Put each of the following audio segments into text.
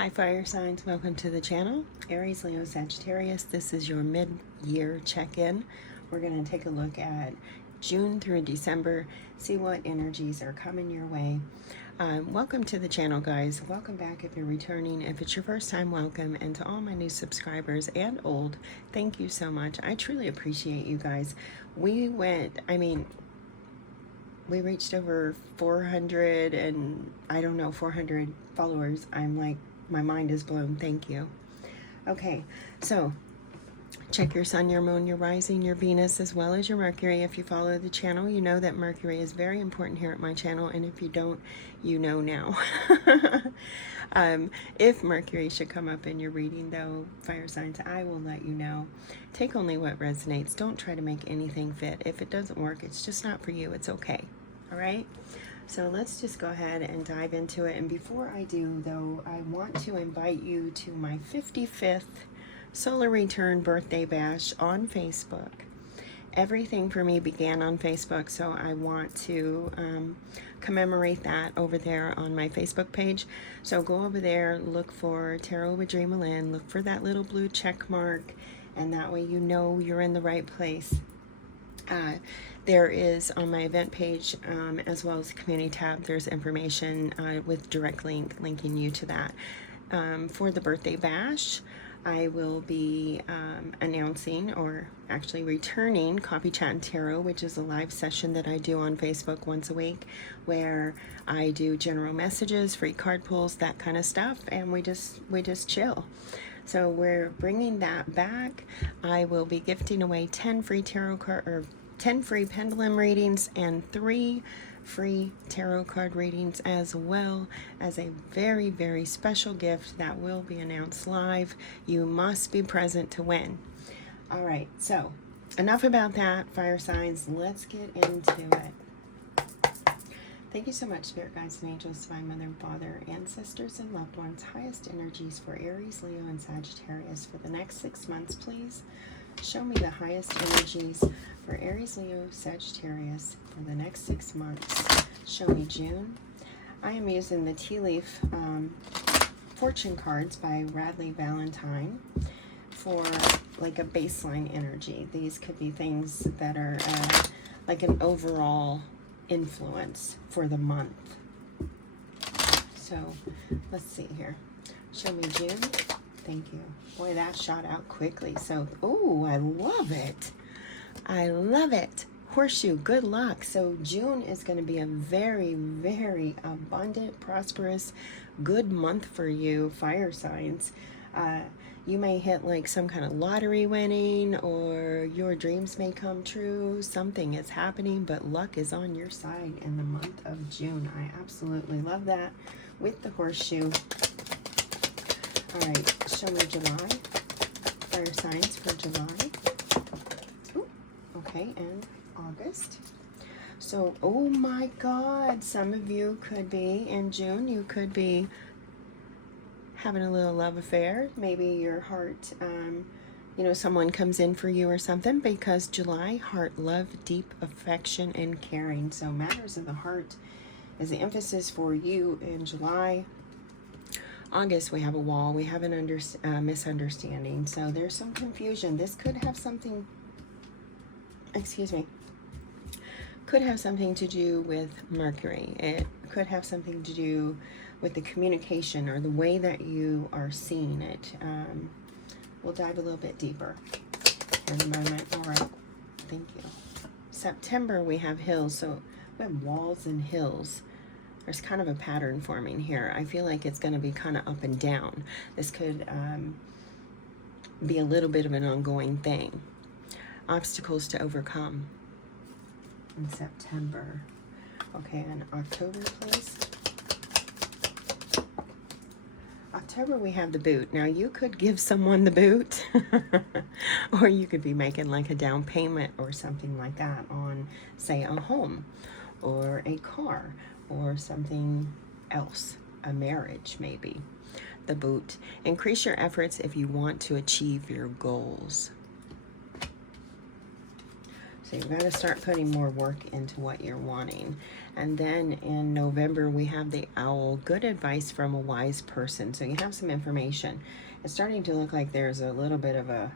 Hi fire signs, welcome to the channel. Aries, Leo, Sagittarius, this is your mid-year check-in. We're going to take a look at June through December, see what energies are coming your way. Welcome to the channel, guys. Welcome back if you're returning. If it's your first time, welcome. And to all my new subscribers and old, thank you so much. I truly appreciate you guys. We reached over 400 and I don't know, 400 followers. I'm like, my mind is blown. Thank you. Okay, so check your sun, your moon, your rising, your Venus, as well as your Mercury. If you follow the channel, you know that Mercury is very important here at my channel, and if you don't, you know now. If Mercury should come up in your reading, though, fire signs, I will let you know. Take only what resonates. Don't try to make anything fit. If it doesn't work, it's just not for you. It's okay. All right? So let's just go ahead and dive into it. And before I do, though, I want to invite you to my 55th Solar Return Birthday Bash on Facebook. Everything for me began on Facebook, so I want to commemorate that over there on my Facebook page. So go over there, look for Tarot with DreamaLynn, look for that little blue check mark, and that way you know you're in the right place. There is on my event page, as well as the community tab, there's information with direct linking you to that. For the birthday bash, I will be announcing, or actually returning, Coffee Chat and Tarot, which is a live session that I do on Facebook once a week, where I do general messages, free card pulls, that kind of stuff, and we just chill. So we're bringing that back. I will be gifting away 10 free tarot card, or 10 free pendulum readings and 3 free tarot card readings, as well as a very, very special gift that will be announced live. You must be present to win. All right, so enough about that, fire signs. Let's get into it. Thank you so much, Spirit Guides and Angels, Divine Mother and Father, ancestors and loved ones. Highest energies for Aries, Leo, and Sagittarius for the next 6 months, please. Show me the highest energies for Aries, Leo, Sagittarius for the next 6 months. Show me June. I am using the Tea Leaf Fortune cards by Radley Valentine for like a baseline energy. These could be things that are like an overall influence for the month. So let's see here. Show me June. Thank you. Boy, that shot out quickly. So, oh, I love it. I love it. Horseshoe, good luck. So June is going to be a very, very abundant, prosperous, good month for you, fire signs. You may hit like some kind of lottery winning, or your dreams may come true. Something is happening, but luck is on your side in the month of June. I absolutely love that with the horseshoe. All right, show me July. Fire signs for July. Ooh, okay, and August. So, oh my God, some of you could be in June. You could be having a little love affair. Maybe your heart, you know, someone comes in for you or something, because July, heart, love, deep affection, and caring. So matters of the heart is the emphasis for you in July. August, we have a wall. We have an misunderstanding. So there's some confusion. This could have something, excuse me, could have something to do with Mercury. It could have something to do with the communication or the way that you are seeing it. We'll dive a little bit deeper in a moment. All right. Thank you. September, we have hills. So we have walls and hills. There's kind of a pattern forming here. I feel like it's going to be kind of up and down. This could be a little bit of an ongoing thing. Obstacles to overcome in September. Okay, and October, please. October, we have the boot. Now, you could give someone the boot, or you could be making like a down payment or something like that on, say, a home or a car, or something else, a marriage maybe. The boot. Increase your efforts if you want to achieve your goals. So you've got to start putting more work into what you're wanting. And then in November, we have the owl, good advice from a wise person. So you have some information. It's starting to look like there's a little bit of a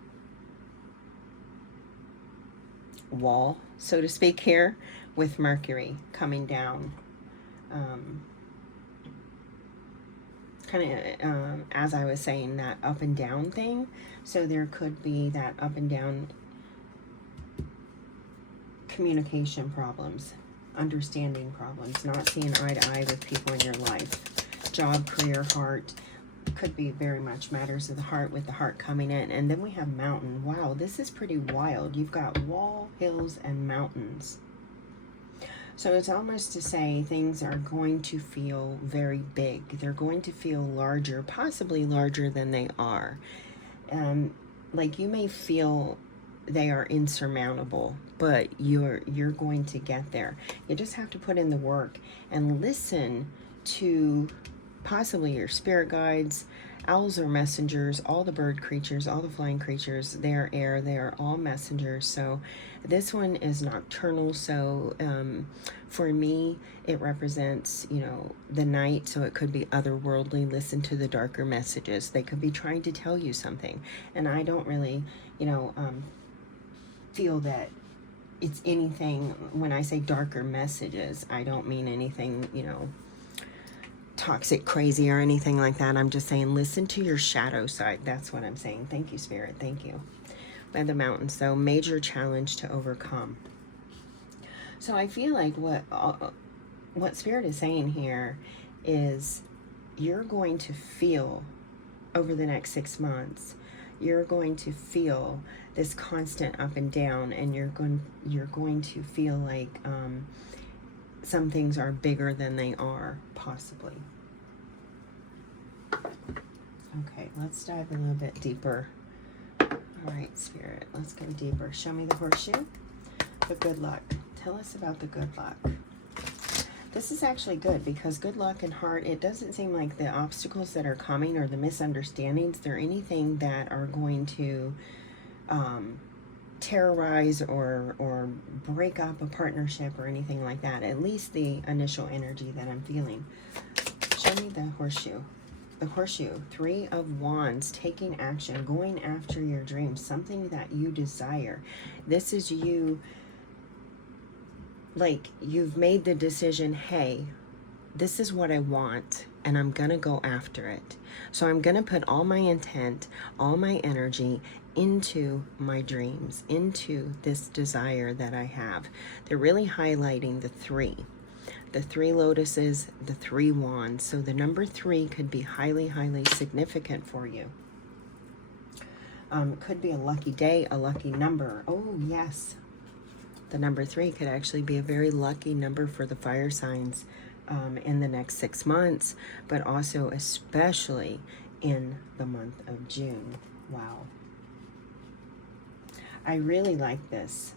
wall, so to speak, here with Mercury coming down. Kind of, as I was saying, that up and down thing. So there could be that up and down communication problems, understanding problems, not seeing eye to eye with people in your life. Job, career, heart, could be very much matters of the heart, with the heart coming in. And then we have mountain. Wow, this is pretty wild. You've got wall, hills, and mountains. So it's almost to say things are going to feel very big. They're going to feel larger, possibly larger than they are. Like you may feel they are insurmountable, but you're going to get there. You just have to put in the work and listen to possibly your spirit guides. Owls are messengers. All the bird creatures, all the flying creatures, they're air. They are all messengers. So this one is nocturnal. So for me, it represents, you know, the night. So it could be otherworldly. Listen to the darker messages. They could be trying to tell you something. And I don't really, you know, feel that it's anything. When I say darker messages, I don't mean anything, you know, toxic, crazy, or anything like that. I'm just saying listen to your shadow side. That's what I'm saying. Thank you, Spirit. Thank you. By the mountains, though, major challenge to overcome. So I feel like what Spirit is saying here is you're going to feel over the next 6 months, you're going to feel this constant up and down, and you're going to feel like some things are bigger than they are, possibly. Okay, let's dive a little bit deeper. All right, Spirit, let's go deeper. Show me the horseshoe, the good luck. Tell us about the good luck. This is actually good, because good luck and heart, it doesn't seem like the obstacles that are coming or the misunderstandings, they're anything that are going to terrorize or break up a partnership or anything like that. At least the initial energy that I'm feeling. Show me the horseshoe. The horseshoe, 3 of Wands, taking action, going after your dreams, something that you desire. This is you, like you've made the decision, hey, this is what I want, and I'm gonna go after it. So I'm gonna put all my intent, all my energy into my dreams, into this desire that I have. They're really highlighting the 3 lotuses, the 3 wands. So the number 3 could be highly, highly significant for you. Could be a lucky day, a lucky number. Oh, yes. The number 3 could actually be a very lucky number for the fire signs in the next 6 months, but also especially in the month of June. Wow. I really like this.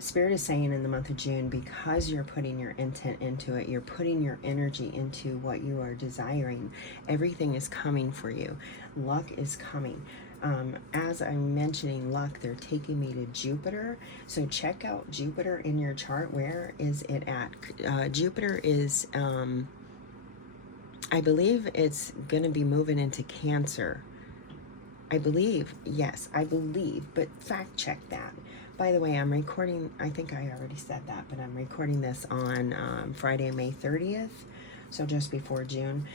Spirit is saying in the month of June, because you're putting your intent into it, you're putting your energy into what you are desiring, everything is coming for you. Luck is coming. As I'm mentioning luck, they're taking me to Jupiter. So check out Jupiter in your chart. Where is it at? Jupiter is, I believe it's going to be moving into Cancer. I believe, yes, I believe, but fact check that. By the way, I'm recording, I think I already said that, but I'm recording this on Friday, May 30th, so just before June.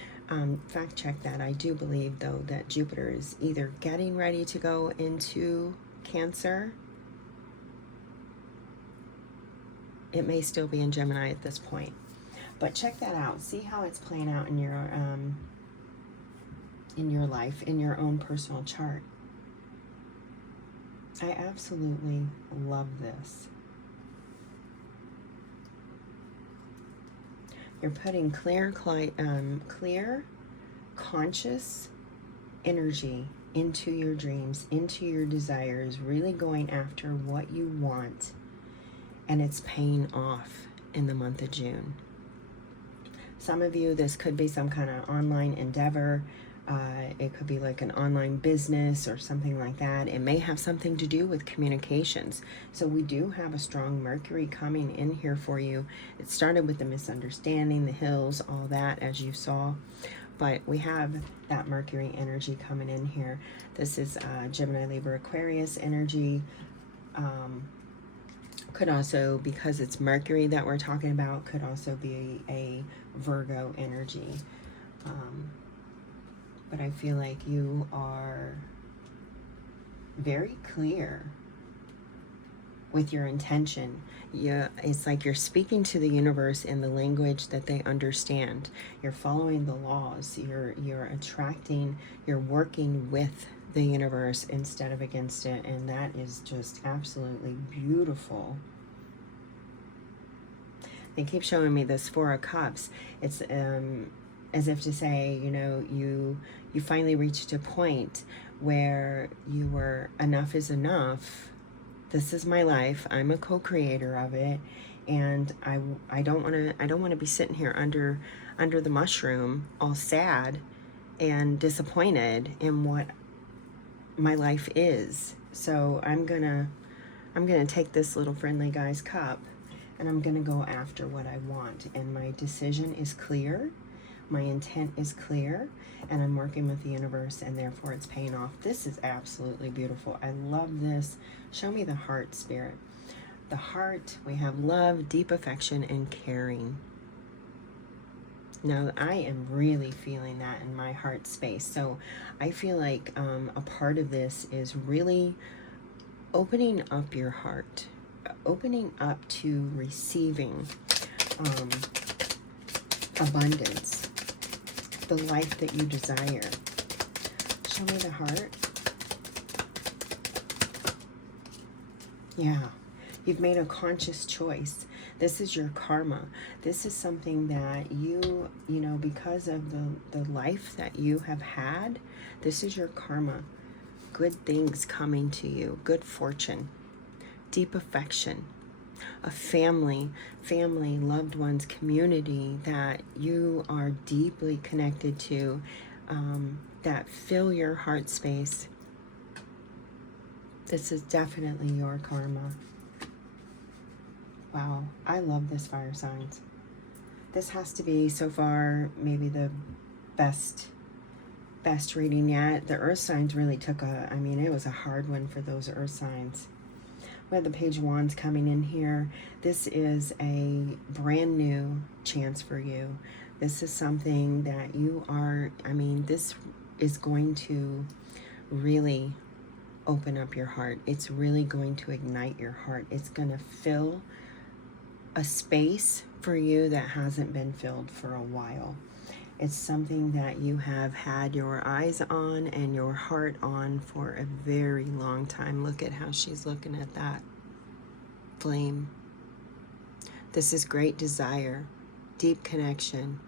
Fact check that. I do believe, though, that Jupiter is either getting ready to go into Cancer. It may still be in Gemini at this point. But check that out. See how it's playing out in your life, in your own personal chart. I absolutely love this. You're putting clear, conscious energy into your dreams, into your desires, really going after what you want, and it's paying off in the month of June. Some of you, this could be some kind of online endeavor, It could be like an online business or something like that. It may have something to do with communications. So we do have a strong Mercury coming in here for you. It started with the misunderstanding, the hills, all that, as you saw. But we have that Mercury energy coming in here. This is Gemini, Libra, Aquarius energy. Could also, because it's Mercury that we're talking about, could also be a Virgo energy. But I feel like you are very clear with your intention. Yeah, it's like you're speaking to the universe in the language that they understand. You're following the laws. You're attracting, you're working with the universe instead of against it, and that is just absolutely beautiful. They keep showing me this Four of Cups. It's as if to say, you know, you finally reached a point where you were, enough is enough. This is my life. I'm a co-creator of it, and I don't want to be sitting here under the mushroom, all sad and disappointed in what my life is. So I'm gonna take this little friendly guy's cup, and I'm gonna go after what I want. And my decision is clear, my intent is clear, and I'm working with the universe, and therefore it's paying off. This is absolutely beautiful. I love this. Show me the heart, Spirit. The heart, we have love, deep affection, and caring. Now, I am really feeling that in my heart space. So I feel like a part of this is really opening up your heart, opening up to receiving abundance, the life that you desire. Show me the heart. Yeah, you've made a conscious choice. This is your karma. This is something that you know, because of the life that you have had, this is your karma. Good things coming to you, good fortune, deep affection, a family, loved ones, community that you are deeply connected to, that fill your heart space. This is definitely your karma. Wow, I love this, fire signs. This has to be, so far, maybe the best reading yet. The earth signs really took I mean, it was a hard one for those earth signs. We have the Page of Wands coming in here. This is a brand new chance for you. This is something that you are, I mean, this is going to really open up your heart. It's really going to ignite your heart. It's going to fill a space for you that hasn't been filled for a while. It's something that you have had your eyes on and your heart on for a very long time. Look at how she's looking at that flame. This is great desire, deep connection.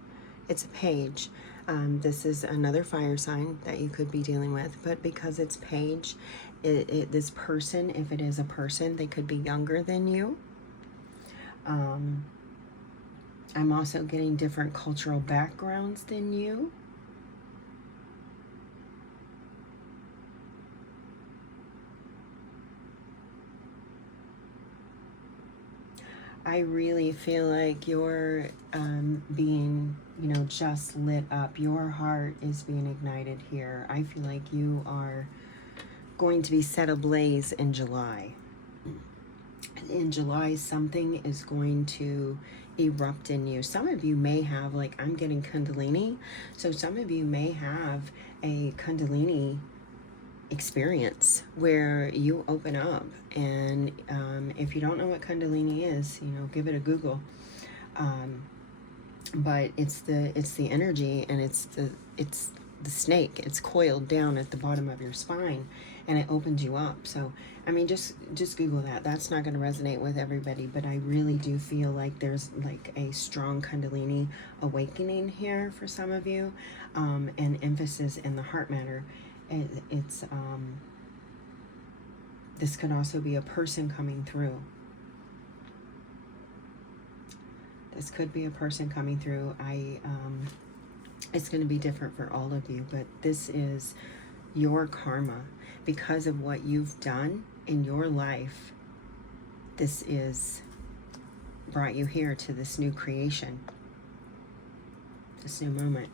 It's a page. This is another fire sign that you could be dealing with, but because it's page, this person, if it is a person, they could be younger than you. I'm also getting different cultural backgrounds than you. I really feel like you're being, you know, just lit up. Your heart is being ignited here. I feel like you are going to be set ablaze in July. In July, something is going to erupt in you. Some of you may have, like, I'm getting Kundalini, so some of you may have a Kundalini experience where you open up, and if you don't know what Kundalini is, you know, give it a Google. But it's the energy, and it's the snake. It's coiled down at the bottom of your spine, and it opens you up. So I mean, just Google that. That's not going to resonate with everybody, but I really do feel like there's like a strong Kundalini awakening here for some of you, and emphasis in the heart matter. It's this could also be a person coming through. This could be a person coming through. It's going to be different for all of you, but this is your karma because of what you've done in your life. This is brought you here to this new creation, this new moment.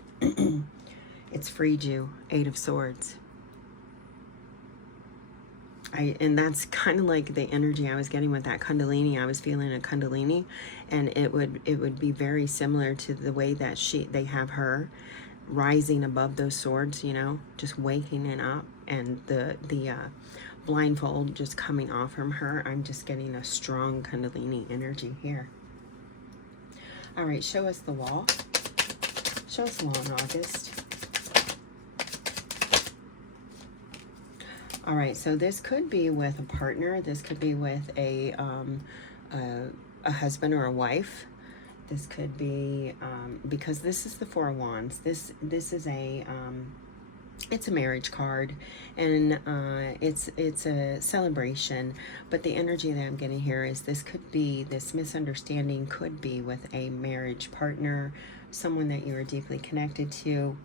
It's freed you. 8 of Swords. And that's kind of like the energy I was getting with that Kundalini. I was feeling a Kundalini, and it would be very similar to the way that they have her rising above those swords, you know, just waking it up, and the blindfold just coming off from her. I'm just getting a strong Kundalini energy here. All right, show us the wall. Show us the wall in August. All right, so this could be with a partner. This could be with a husband or a wife. This could be, because this is the 4 of Wands. This is a, it's a marriage card, and it's a celebration. But the energy that I'm getting here is this misunderstanding could be with a marriage partner, someone that you are deeply connected to.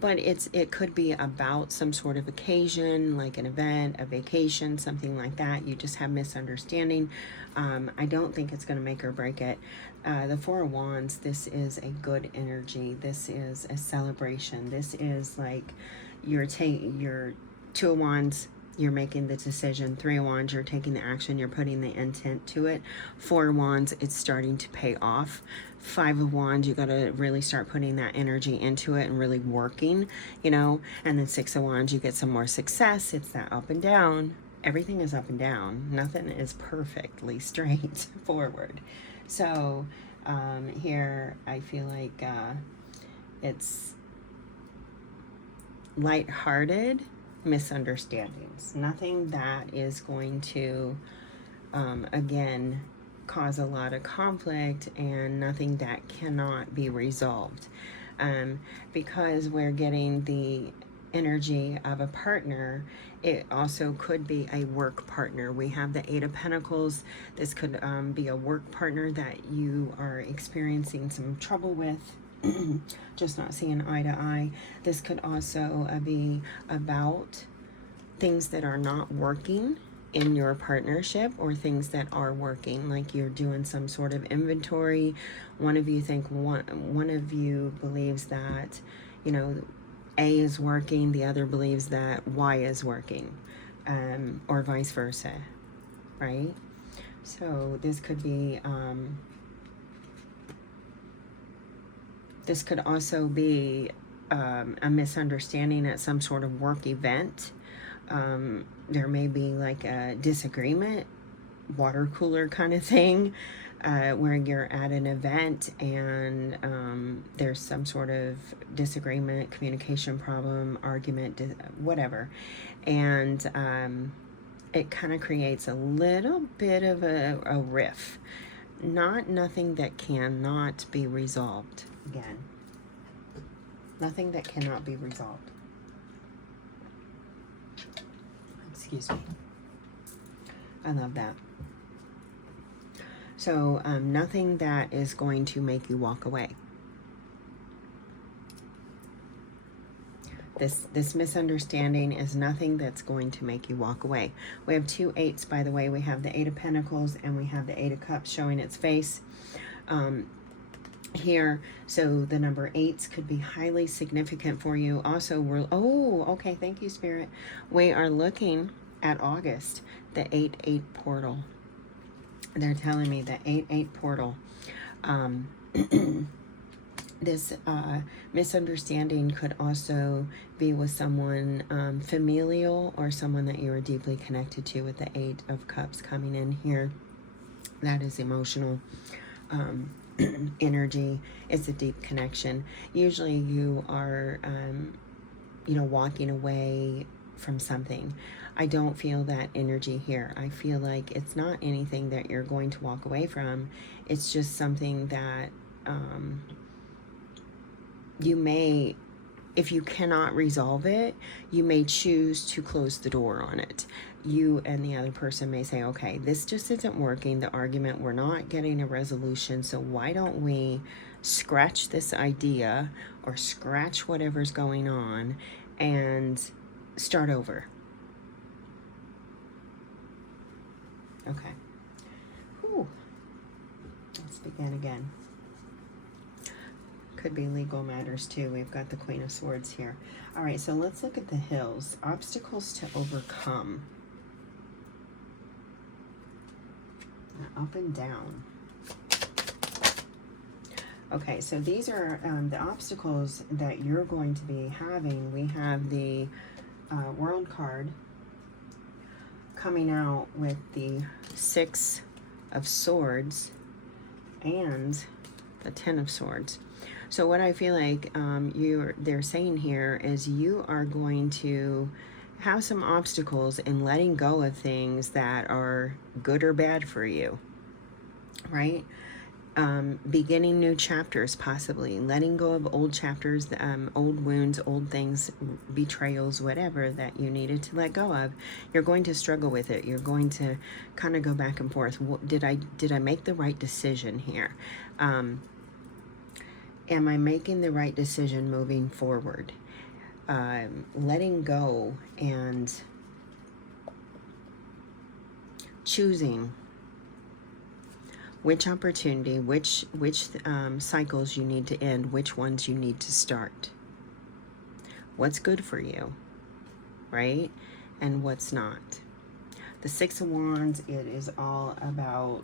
But it could be about some sort of occasion, like an event, a vacation, something like that. You just have misunderstanding. I don't think it's going to make or break it. The 4 of Wands, this is a good energy. This is a celebration. This is like your 2 of Wands, you're making the decision. 3 of Wands, you're taking the action, you're putting the intent to it. 4 of Wands, it's starting to pay off. 5 of Wands, you got to really start putting that energy into it and really working, you know. And then 6 of Wands, you get some more success. It's that up and down. Everything is up and down. Nothing is perfectly straight forward. So here I feel like it's lighthearted misunderstandings. Nothing that is going to, again, cause a lot of conflict, and nothing that cannot be resolved. Because we're getting the energy of a partner, it also could be a work partner. We have the 8 of Pentacles. This could be a work partner that you are experiencing some trouble with, just not seeing eye to eye. This could also be about things that are not working in your partnership, or things that are working, like you're doing some sort of inventory. One of you believes that, you know, A is working, the other believes that Y is working, or vice versa, right? So this could be, this could also be a misunderstanding at some sort of work event. There may be like a disagreement, water cooler kind of thing, where you're at an event and there's some sort of disagreement, communication problem, argument, whatever. And it kind of creates a little bit of a riff. Nothing that cannot be resolved. Again, nothing that cannot be resolved. Excuse me. I love that. So nothing that is going to make you walk away. This misunderstanding is nothing that's going to make you walk away. We have 2 8s, by the way. We have the 8 of Pentacles and we have the 8 of Cups showing its face here. So the number 8s could be highly significant for you. Also, okay, thank you, Spirit. We are looking at August, the 8-8 portal. They're telling me the 8-8 portal. This misunderstanding could also be with someone familial, or someone that you are deeply connected to, with the 8 of Cups coming in here. That is emotional energy. It's a deep connection. Usually you are, you know, walking away from something. I don't feel that energy here. I feel like it's not anything that you're going to walk away from. It's just something that you may, if you cannot resolve it, you may choose to close the door on it. You and the other person may say, okay, this just isn't working. The argument, we're not getting a resolution, so why don't we scratch this idea or scratch whatever's going on and start over. Okay. Whew. Let's begin again. Could be legal matters too. We've got the Queen of Swords here. All right, so let's look at the hills. Obstacles to overcome. Up and down. Okay, so these are the obstacles that you're going to be having. We have the World card coming out with the Six of Swords and the Ten of Swords. So what I feel like they're saying here is you are going to have some obstacles in letting go of things that are good or bad for you, right? Beginning new chapters, possibly letting go of old chapters, old wounds, old things, betrayals, whatever that you needed to let go of. You're going to struggle with it. You're going to kind of go back and forth. Did I make the right decision here? Am I making the right decision moving forward? Letting go and choosing which opportunity, which cycles you need to end, which ones you need to start. What's good for you, right? And what's not. The Six of Wands, it is all about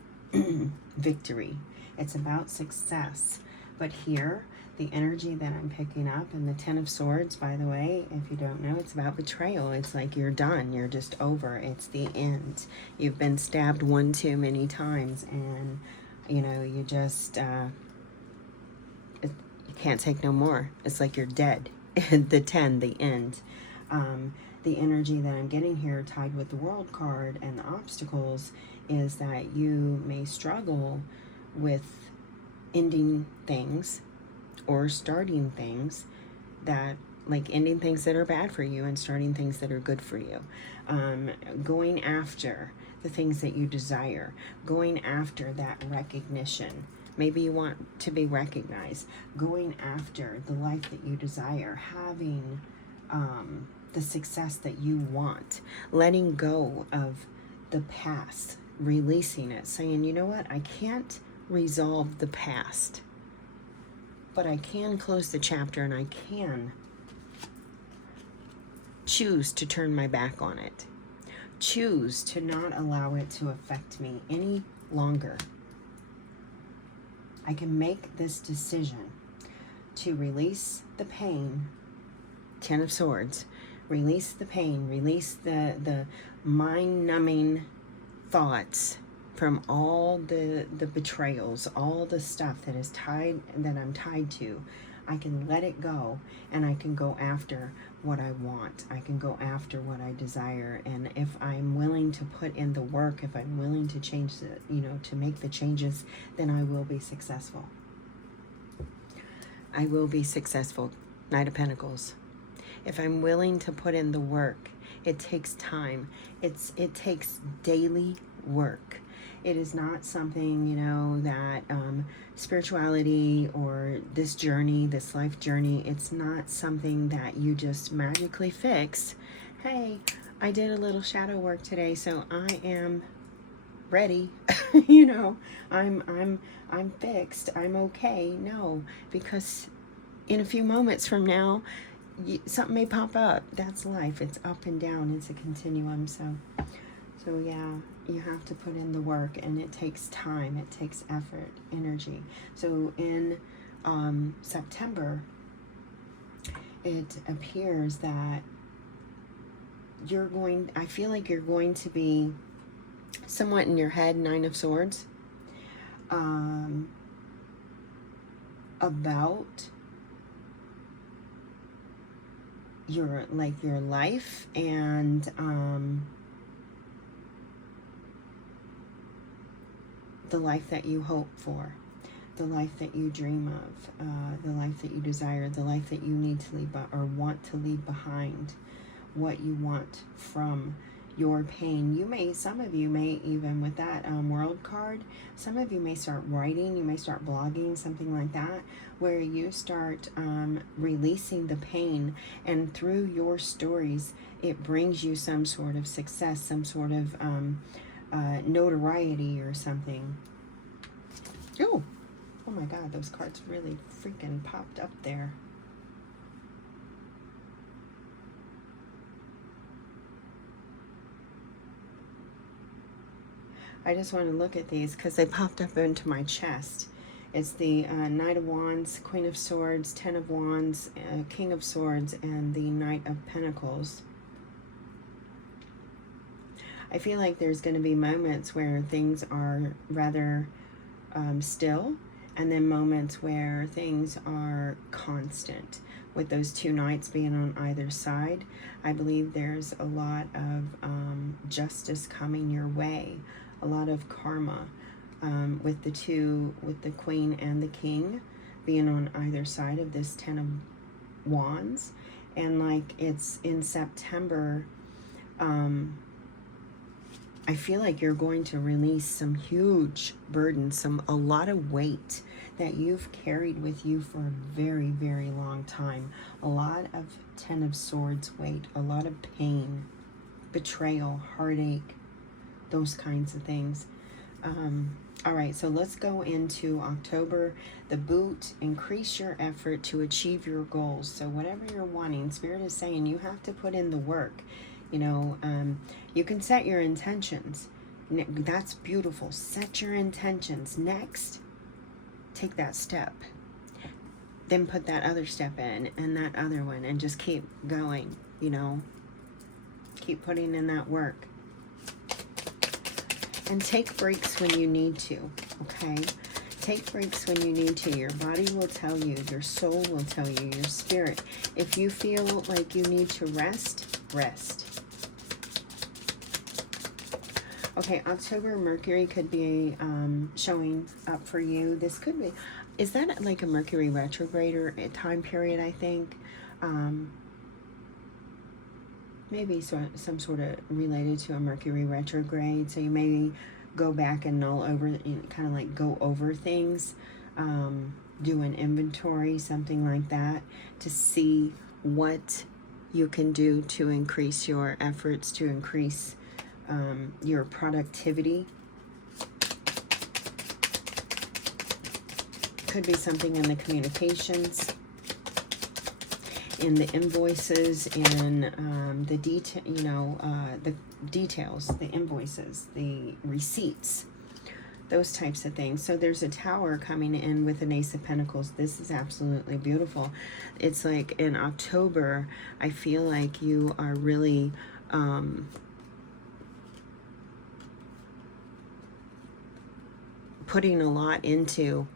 victory. It's about success. But here, the energy that I'm picking up, and the Ten of Swords, by the way, if you don't know, it's about betrayal. It's like you're done. You're just over. It's the end. You've been stabbed one too many times, and, you know, you just, you can't take no more. It's like you're dead. The 10, the end. The energy that I'm getting here tied with the World card and the obstacles is that you may struggle with ending things or starting things that, like ending things that are bad for you and starting things that are good for you. Going after the things that you desire, going after that recognition. Maybe you want to be recognized. Going after the life that you desire, having the success that you want, letting go of the past, releasing it, saying, you know what, I can't resolve the past, but I can close the chapter, and I can choose to turn my back on it, choose to not allow it to affect me any longer. I can make this decision to release the pain. Ten of Swords. Release the pain, release the mind-numbing thoughts from all the betrayals, all the stuff that is that I'm tied to. I can let it go, and I can go after what I want. I can go after what I desire. And if I'm willing to put in the work, if I'm willing to change to make the changes, then I will be successful. I will be successful. Knight of Pentacles. If I'm willing to put in the work, it takes time. It takes daily work. It is not something, that spirituality or this journey, this life journey, it's not something that you just magically fix. Hey, I did a little shadow work today, so I am ready. I'm fixed. I'm okay. No, because in a few moments from now, something may pop up. That's life. It's up and down. It's a continuum. So yeah, you have to put in the work, and it takes time. It takes effort, energy. So in September, it appears that I feel like you're going to be somewhat in your head, Nine of Swords, about your life and the life that you hope for, the life that you dream of, the life that you desire, the life that you need to leave or want to leave behind, what you want from your pain. You may, some of you may even with that world card, some of you may start writing, you may start blogging, something like that, where you start releasing the pain, and through your stories, it brings you some sort of success, some sort of notoriety or something. Oh, oh my God, those cards really freaking popped up there. I just want to look at these because they popped up into my chest. It's the Knight of Wands, Queen of Swords, Ten of Wands, King of Swords, and the Knight of Pentacles. I feel like there's going to be moments where things are rather still, and then moments where things are constant. With those two knights being on either side, I believe there's a lot of justice coming your way, a lot of karma, with the Queen and the King being on either side of this Ten of Wands. And like it's in September, I feel like you're going to release some huge burden, a lot of weight that you've carried with you for a very, very long time. A lot of Ten of Swords weight, a lot of pain, betrayal, heartache, those kinds of things. All right, so let's go into October. The boot, increase your effort to achieve your goals. So whatever you're wanting, Spirit is saying you have to put in the work. You know, you can set your intentions. That's beautiful. Set your intentions. Next, take that step. Then put that other step in and that other one and just keep going, you know. Keep putting in that work. And take breaks when you need to, okay? Take breaks when you need to. Your body will tell you, your soul will tell you, your spirit. If you feel like you need to rest, rest. Okay, October, Mercury could be showing up for you. This could be, is that like a Mercury retrograde or a time period, I think? Maybe some sort of related to a Mercury retrograde. So you maybe go back and null over, you know, kind of like go over things, do an inventory, something like that, to see what you can do to increase your efforts, to increase your productivity. Could be something in the communications, in the invoices, in the detail, you know, the details, the invoices, the receipts, those types of things. So there's a Tower coming in with an Ace of Pentacles. This is absolutely beautiful. It's like in October, I feel like you are really putting a lot into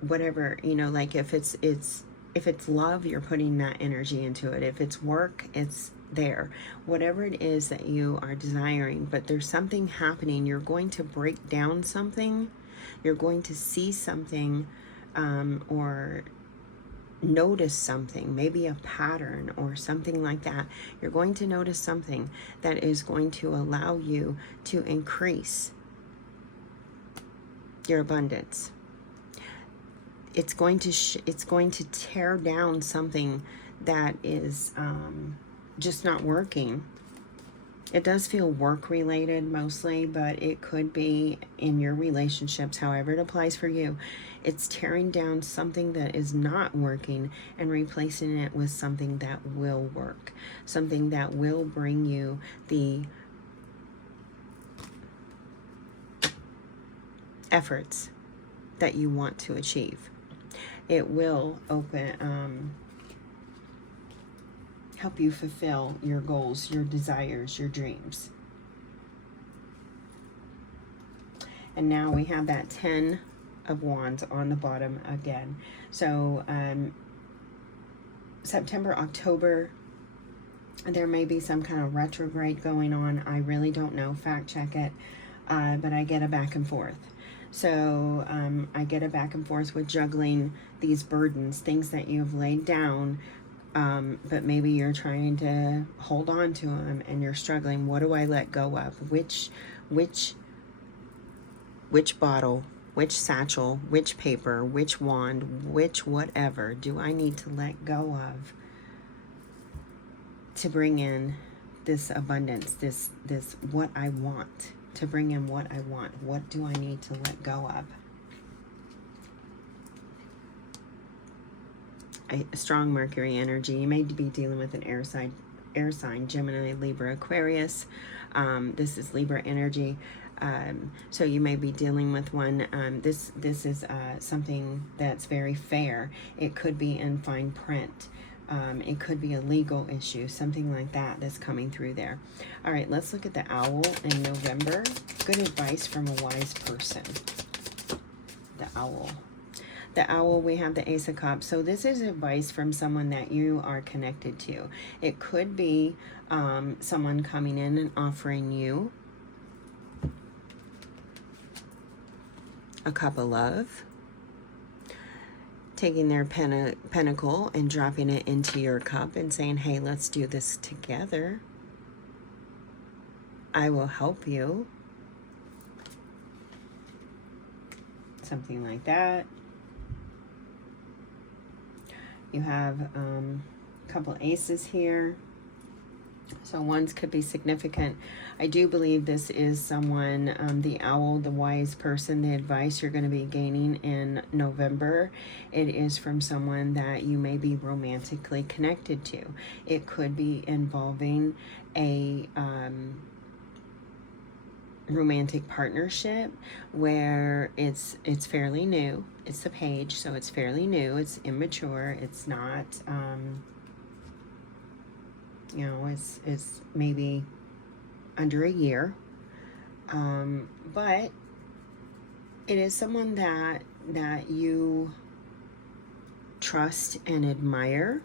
whatever, you know, like if it's love, you're putting that energy into it. If it's work, it's there. Whatever it is that you are desiring, but there's something happening. You're going to break down something. You're going to see something, or notice something, maybe a pattern or something like that. You're going to notice something that is going to allow you to increase your abundance. It's going to tear down something that is just not working. It does feel work related mostly, but it could be in your relationships, however it applies for you. It's tearing down something that is not working and replacing it with something that will work, something that will bring you the efforts that you want to achieve. It will help you fulfill your goals, your desires, your dreams. And now we have that 10 of Wands on the bottom again. So September, October, there may be some kind of retrograde going on. I really don't know. Fact check it. But I get a back and forth. So I get a back and forth with juggling these burdens, things that you've laid down, But maybe you're trying to hold on to them and you're struggling. What do I let go of? Which bottle, which satchel, which paper, which wand, which whatever do I need to let go of to bring in this abundance, this what I want, to bring in what I want? What do I need to let go of? A strong Mercury energy. You may be dealing with an air sign, Gemini, Libra, Aquarius. This is Libra energy. So you may be dealing with one. This is something that's very fair. It could be in fine print. It could be a legal issue, something like that that's coming through there. All right, let's look at the owl in November. Good advice from a wise person. The owl. The owl, we have the Ace of Cups. So this is advice from someone that you are connected to. It could be someone coming in and offering you a cup of love, taking their pentacle and dropping it into your cup and saying, hey, let's do this together. I will help you. Something like that. You have a couple aces here. So ones could be significant. I do believe this is someone, the owl, the wise person, the advice you're going to be gaining in November. It is from someone that you may be romantically connected to. It could be involving a romantic partnership where it's fairly new. It's the page, so it's fairly new. It's immature. It's not, you know, it's maybe under a year. But it is someone that you trust and admire,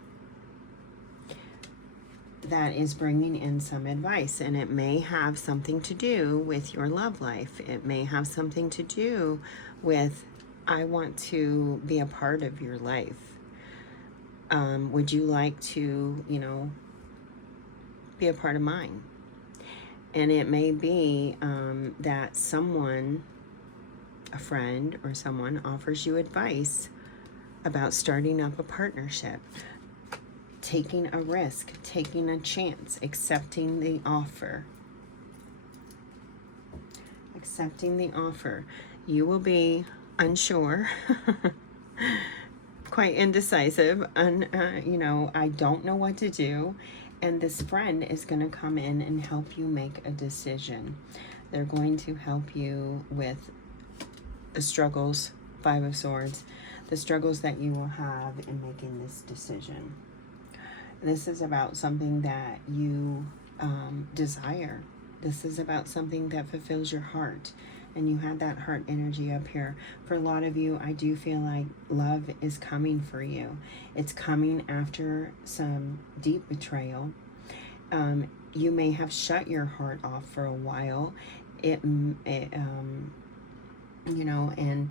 that is bringing in some advice, and it may have something to do with your love life. It may have something to do with, I want to be a part of your life. Would you like to, you know, be a part of mine? And it may be that someone, a friend or someone, offers you advice about starting up a partnership, taking a risk, taking a chance, accepting the offer. Accepting the offer. You will be unsure, quite indecisive, you know, I don't know what to do. And this friend is going to come in and help you make a decision. They're going to help you with the struggles, Five of Swords, the struggles that you will have in making this decision. This is about something that you desire. This is about something that fulfills your heart. And you have that heart energy up here. For a lot of you, I do feel like love is coming for you. It's coming after some deep betrayal. You may have shut your heart off for a while. You know, and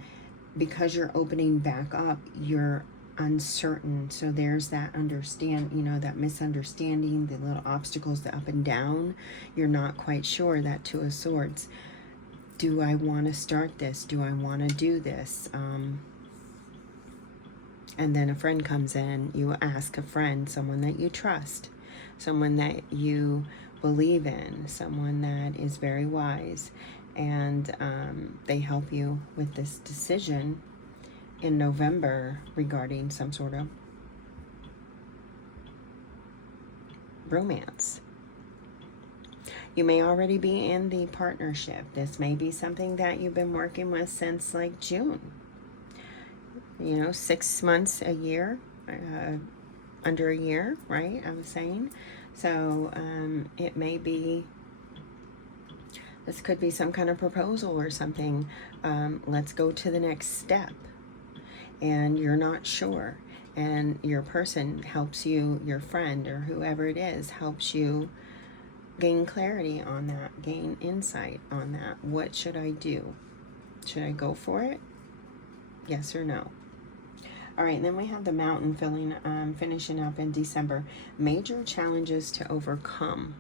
because you're opening back up, you're uncertain. So there's that that misunderstanding, the little obstacles, the up and down. You're not quite sure. That Two of Swords. Do I want to start this? Do I want to do this? And then a friend comes in. You ask a friend, someone that you trust, someone that you believe in, someone that is very wise, and they help you with this decision in November regarding some sort of romance. You may already be in the partnership. This may be something that you've been working with since like June. You know, 6 months, a year, under a year, right? I was saying. So it may be, this could be some kind of proposal or something. Let's go to the next step. And you're not sure. And your person helps you, your friend or whoever it is, helps you gain clarity on that, gain insight on that. What should I do? Should I go for it? Yes or no? All right, and then we have the mountain finishing up in December. Major challenges to overcome.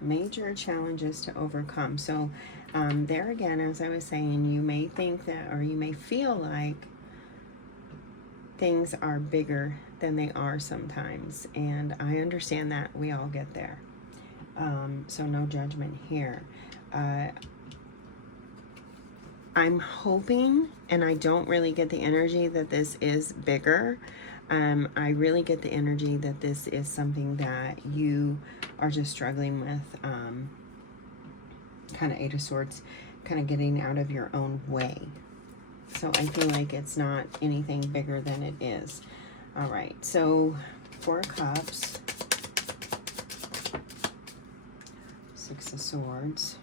Major challenges to overcome. So there again, as I was saying, you may think that, or you may feel like things are bigger than they are sometimes. And I understand that. We all get there. So no judgment here. I'm hoping, and I don't really get the energy that this is bigger. I really get the energy that this is something that you are just struggling with, kind of Eight of Swords, kind of getting out of your own way. So I feel like it's not anything bigger than it is. All right, so Four of Cups, Six of Swords,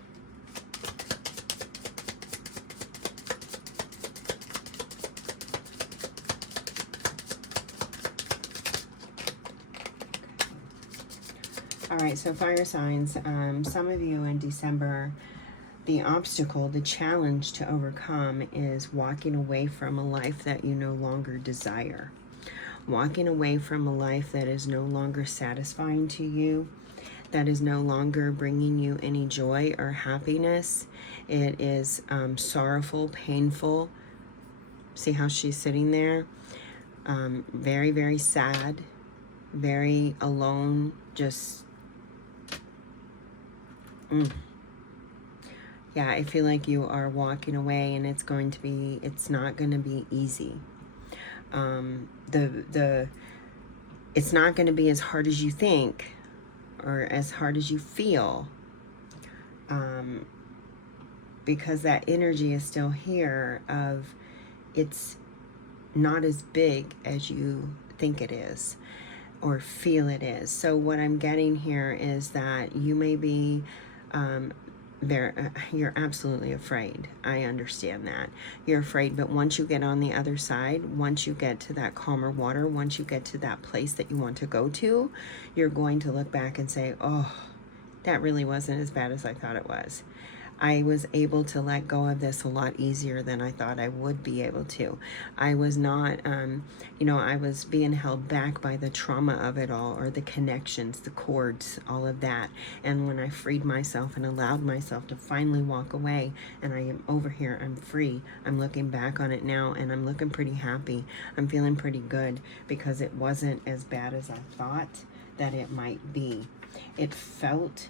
all right, so fire signs, some of you in December, the obstacle, the challenge to overcome is walking away from a life that you no longer desire. Walking away from a life that is no longer satisfying to you, that is no longer bringing you any joy or happiness. It is sorrowful, painful. See how she's sitting there? Very, very sad, very alone, just... Yeah, I feel like you are walking away, and it's not going to be easy. It's not going to be as hard as you think, or as hard as you feel, because that energy is still here of it's not as big as you think it is or feel it is. So what I'm getting here is that you may be you're absolutely afraid. I understand that. You're afraid, but once you get on the other side, once you get to that calmer water, once you get to that place that you want to go to, you're going to look back and say, oh, that really wasn't as bad as I thought it was. I was able to let go of this a lot easier than I thought I would be able to. I was not, I was being held back by the trauma of it all, or the connections, the cords, all of that. And when I freed myself and allowed myself to finally walk away, and I am over here, I'm free. I'm looking back on it now, and I'm looking pretty happy. I'm feeling pretty good, because it wasn't as bad as I thought that it might be. It felt,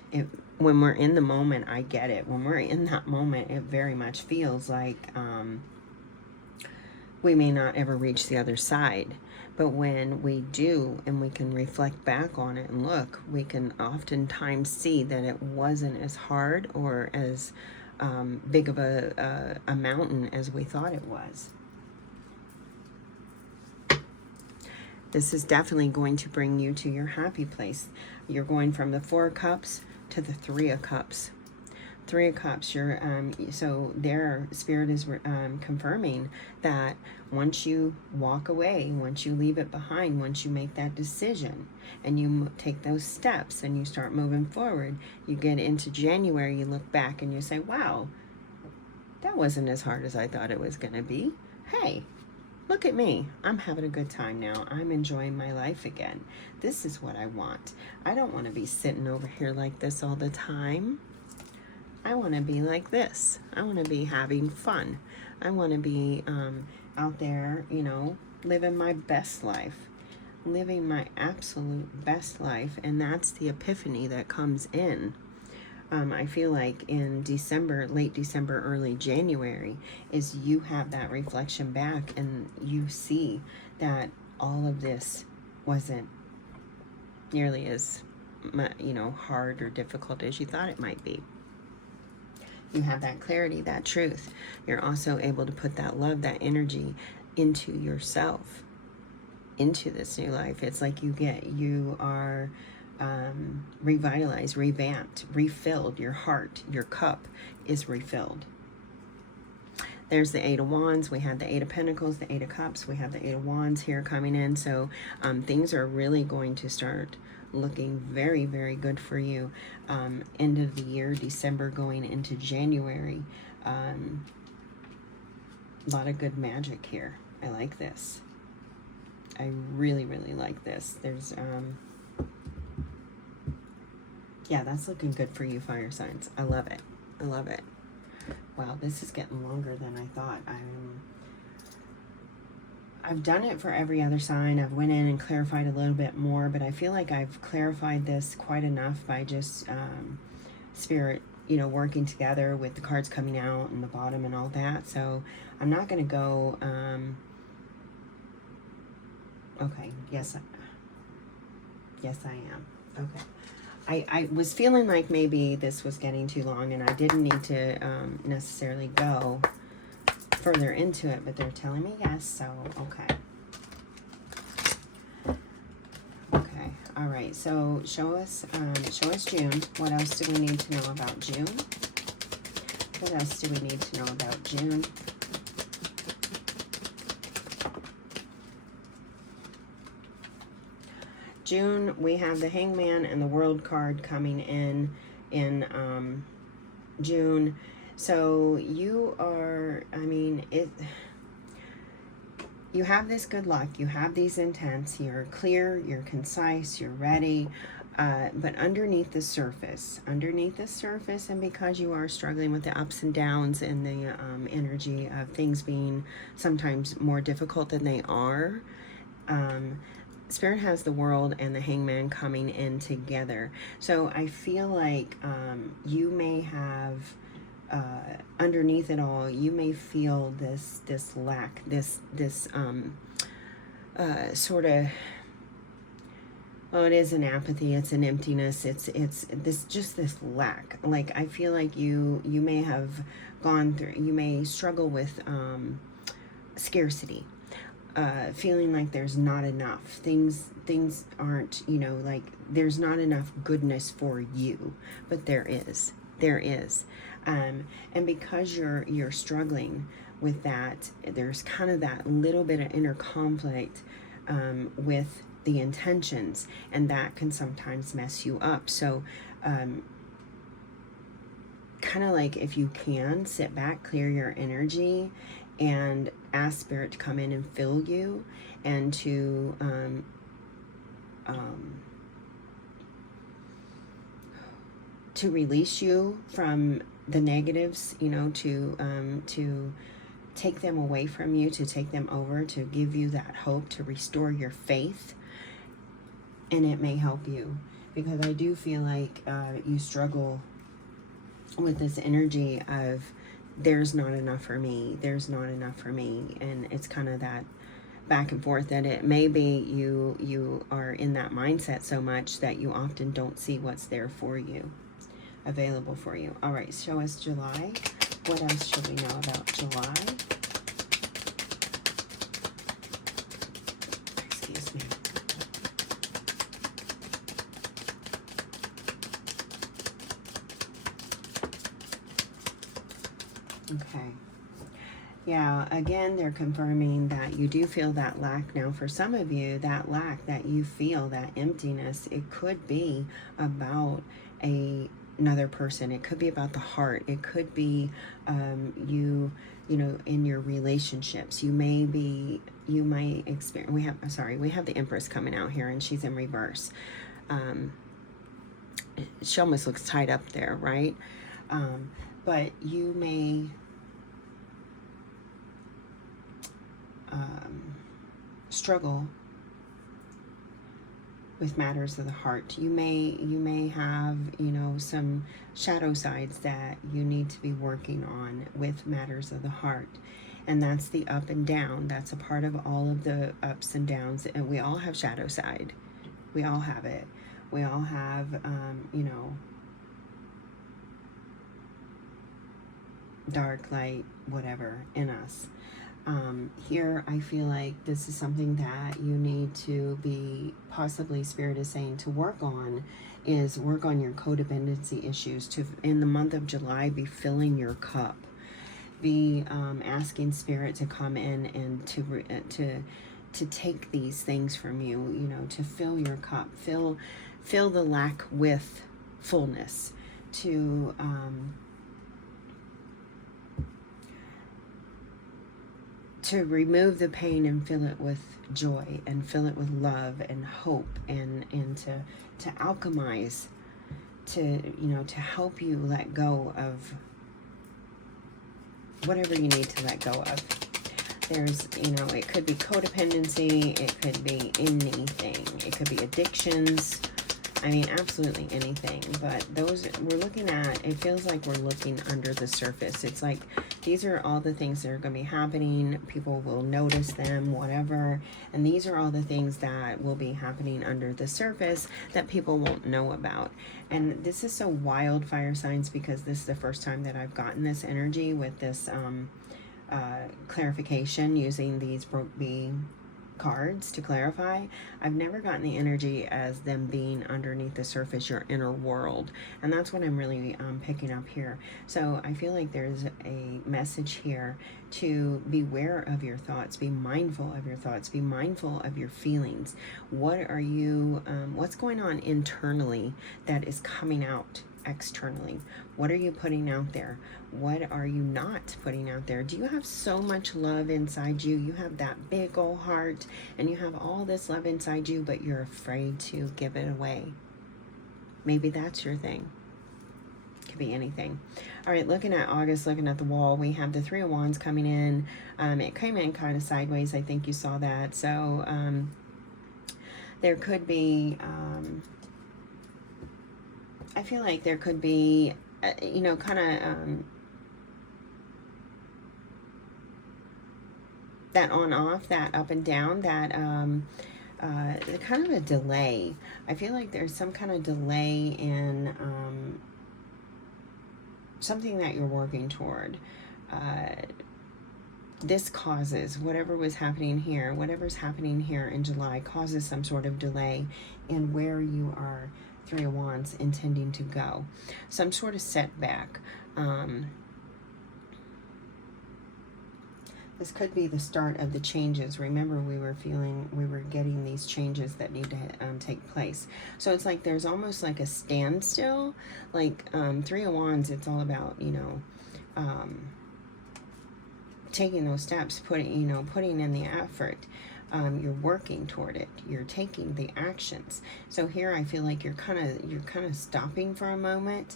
when we're in the moment, I get it. When we're in that moment, it very much feels like we may not ever reach the other side. But when we do, and we can reflect back on it and look, we can oftentimes see that it wasn't as hard or as big of a mountain as we thought it was. This is definitely going to bring you to your happy place. You're going from the Four of Cups to the Three of Cups. Three of Cups, so their Spirit is confirming that once you walk away, once you leave it behind, once you make that decision and you take those steps and you start moving forward, you get into January, you look back and you say, wow, that wasn't as hard as I thought it was going to be. Hey, look at me. I'm having a good time now. I'm enjoying my life again. This is what I want. I don't want to be sitting over here like this all the time. I want to be like this. I want to be having fun. I want to be out there, living my best life. Living my absolute best life. And that's the epiphany that comes in. I feel like in December, late December, early January, is you have that reflection back and you see that all of this wasn't nearly as, hard or difficult as you thought it might be. You have that clarity, that truth. You're also able to put that love, that energy into yourself, into this new life. It's like you are revitalized, revamped, refilled. Your heart, your cup is refilled. There's the Eight of Wands. We had the Eight of Pentacles, the Eight of Cups. We have the Eight of Wands here coming in. So things are really going to start looking very, very good for you. End of the year, December going into January. A lot of good magic here. I like this. I really, really like this. There's, yeah, that's looking good for you, fire signs. I love it. I love it. Wow, this is getting longer than I thought. I've done it for every other sign. I've went in and clarified a little bit more, but I feel like I've clarified this quite enough by just Spirit, you know, working together with the cards coming out and the bottom and all that. So I'm not going to go, okay, yes, I am. Okay. I was feeling like maybe this was getting too long and I didn't need to necessarily go further into it, but they're telling me yes, so okay. Okay, all right, so show us June. What else do we need to know about June? What else do we need to know about June? June, we have the Hangman and the World card coming in June. So you are, I mean, you have this good luck, you have these intents, you're clear, you're concise, you're ready, but underneath the surface, and because you are struggling with the ups and downs and the energy of things being sometimes more difficult than they are, Spirit has the World and the Hangman coming in together. So I feel like you may have, underneath it all, you may feel this lack, this sort of, well, it is an apathy, it's an emptiness, it's this lack. Like, I feel like you may have gone through, you may struggle with scarcity. Feeling like there's not enough. Things aren't, you know, like there's not enough goodness for you, but there is. And because you're struggling with that, there's kind of that little bit of inner conflict with the intentions, and that can sometimes mess you up. So kind of like, if you can sit back, clear your energy, and ask Spirit to come in and fill you, and to release you from the negatives, you know, to take them away from you, to take them over, to give you that hope, to restore your faith. And it may help you, because I do feel like you struggle with this energy of, there's not enough for me, and it's kind of that back and forth, that it may be you are in that mindset so much that you often don't see what's there for you, available for you. All right, show us July. What else should we know about July? Excuse me. Okay. Yeah, again, they're confirming that you do feel that lack. Now, for some of you, that lack that you feel, that emptiness, it could be about another person. It could be about the heart. It could be you know, in your relationships. You might experience, we have the Empress coming out here, and she's in reverse. She almost looks tied up there, right? But you may struggle with matters of the heart. You may have, you know, some shadow sides that you need to be working on with matters of the heart. And that's the up and down. That's a part of all of the ups and downs. And we all have shadow side. We all have it. We all have, you know, dark, light, whatever in us. Here, I feel like this is something that you need to be, possibly Spirit is saying to work on, is work on your codependency issues. To, in the month of July, be filling your cup. Be asking Spirit to come in and to take these things from you, you know, to fill your cup, fill the lack with fullness, to to remove the pain and fill it with joy and fill it with love and hope, and to alchemize, to, you know, to help you let go of whatever you need to let go of. There's, you know, it could be codependency, it could be anything, it could be addictions, I mean, absolutely anything. But those, we're looking at, it feels like we're looking under the surface. It's like, these are all the things that are going to be happening. People will notice them, whatever. And these are all the things that will be happening under the surface that people won't know about. And this is so wild, fire signs, because this is the first time that I've gotten this energy with this clarification using these Broke Bee cards to clarify. I've never gotten the energy as them being underneath the surface, your inner world, and that's what I'm really picking up here. So I feel like there's a message here to beware of your thoughts, be mindful of your thoughts, be mindful of your feelings. What are you what's going on internally that is coming out externally? What are you putting out there? What are you not putting out there? Do you have so much love inside you? You have that big old heart and you have all this love inside you, but you're afraid to give it away. Maybe that's your thing. Could be anything. All right, looking at August, looking at the wall, we have the Three of Wands coming in. It came in kind of sideways. I think you saw that. So there could be I feel like there could be, you know, kind of that on-off, that up and down, that kind of a delay. I feel like there's some kind of delay in something that you're working toward. This causes, whatever was happening here, whatever's happening here in July causes some sort of delay in where you are, Three of Wands, intending to go. Some sort of setback. This could be the start of the changes. Remember, we were getting these changes that need to take place. So it's like there's almost like a standstill. Like Three of Wands, it's all about, you know, taking those steps, putting in the effort. You're working toward it. You're taking the actions. So here I feel like you're kind of stopping for a moment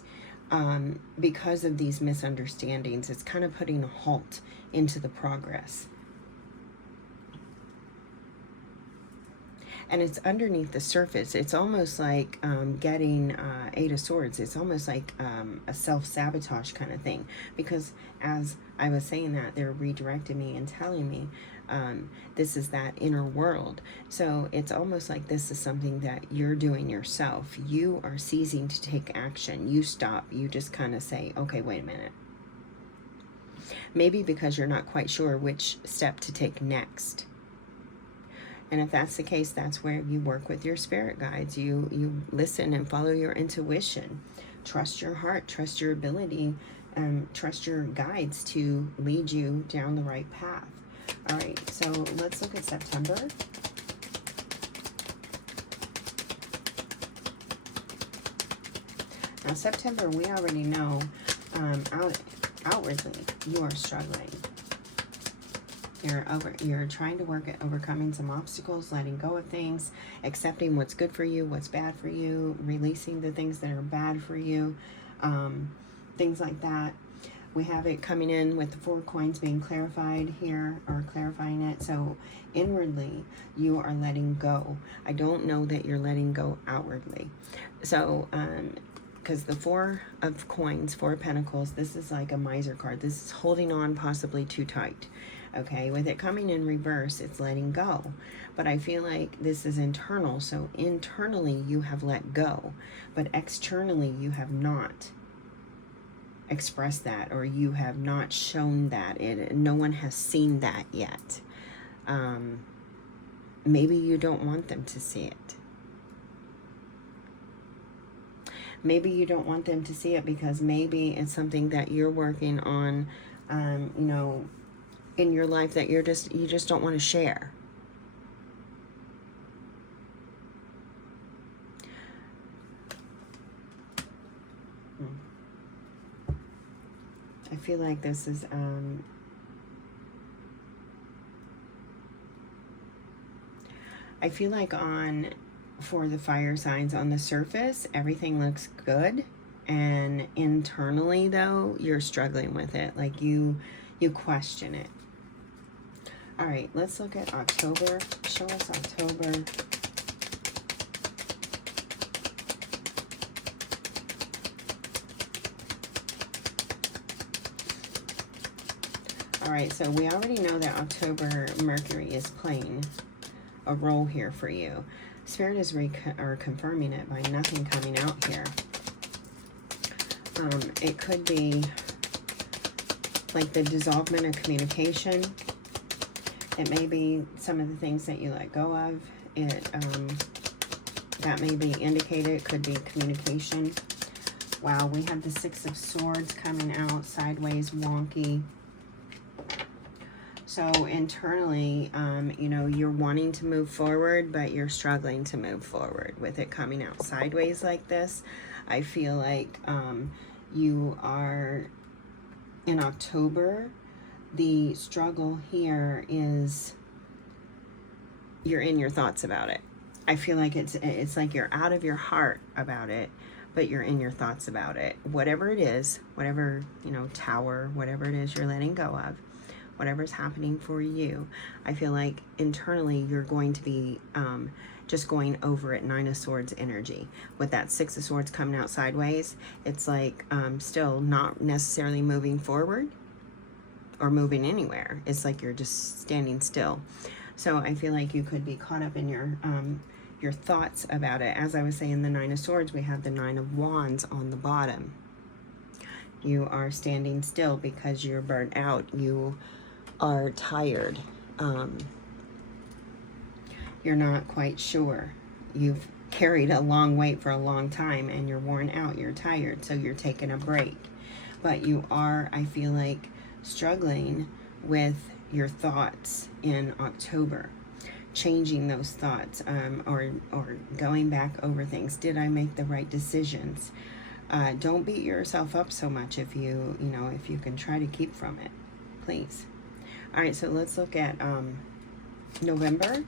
because of these misunderstandings. It's kind of putting a halt into the progress. And it's underneath the surface. It's almost like getting Eight of Swords. It's almost like a self-sabotage kind of thing. Because as I was saying that, they're redirecting me and telling me this is that inner world. So it's almost like this is something that you're doing yourself. You are ceasing to take action. You stop. You just kind of say, okay, wait a minute. Maybe because you're not quite sure which step to take next. And if that's the case, that's where you work with your spirit guides. You listen and follow your intuition. Trust your heart, trust your ability, trust your guides to lead you down the right path. All right, so let's look at September. Now, September, we already know outwardly you are struggling. You're trying to work at overcoming some obstacles, letting go of things, accepting what's good for you, what's bad for you, releasing the things that are bad for you, things like that. We have it coming in with the Four of Coins being clarified here, or clarifying it. So inwardly, you are letting go. I don't know that you're letting go outwardly. So, because the Four of Coins, Four of Pentacles, this is like a miser card. This is holding on possibly too tight. Okay, with it coming in reverse, it's letting go. But I feel like this is internal. So internally, you have let go. But externally, you have not expressed that, or you have not shown that. No one has seen that yet. Maybe you don't want them to see it. Maybe you don't want them to see it because maybe it's something that you're working on, you know, in your life that you just don't want to share. I feel like this is I feel like for the fire signs, on the surface, everything looks good. And internally, though, you're struggling with it. Like you question it. All right, let's look at October. Show us October. All right, so we already know that October Mercury is playing a role here for you. Spirit is confirming it by nothing coming out here. It could be like the dissolvement of communication. It may be some of the things that you let go of. That may be indicated. It could be communication. Wow, we have the Six of Swords coming out sideways, wonky. So internally, you know, you're wanting to move forward, but you're struggling to move forward with it coming out sideways like this. I feel like you are in October. The struggle here is you're in your thoughts about it. I feel like it's like you're out of your heart about it, but you're in your thoughts about it. Whatever it is, whatever, you know, tower, whatever it is you're letting go of, whatever's happening for you, I feel like internally you're going to be just going over it. Nine of Swords energy. With that Six of Swords coming out sideways, it's like still not necessarily moving forward or moving anywhere. It's like you're just standing still. So I feel like you could be caught up in your thoughts about it. As I was saying, the Nine of Swords, we have the Nine of Wands on the bottom. You are standing still because you're burnt out. You are tired. You're not quite sure. You've carried a long weight for a long time and you're worn out. You're tired, so you're taking a break. But you are, I feel like, struggling with your thoughts in October. Changing those thoughts, or going back over things. Did I make the right decisions? Don't beat yourself up so much if you can try to keep from it, please. All right, so let's look at November.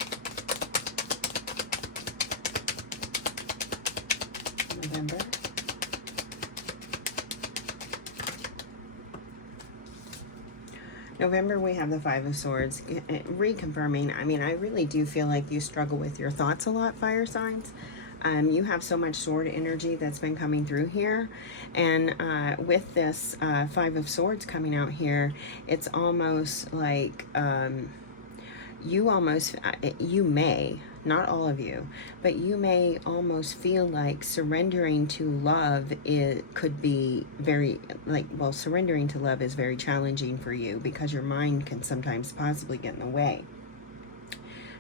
November, we have the Five of Swords, reconfirming. I mean, I really do feel like you struggle with your thoughts a lot, fire signs. You have so much sword energy that's been coming through here. And with this Five of Swords coming out here, it's almost like you may, not all of you, but you may almost feel like surrendering to love could be very, surrendering to love is very challenging for you because your mind can sometimes possibly get in the way.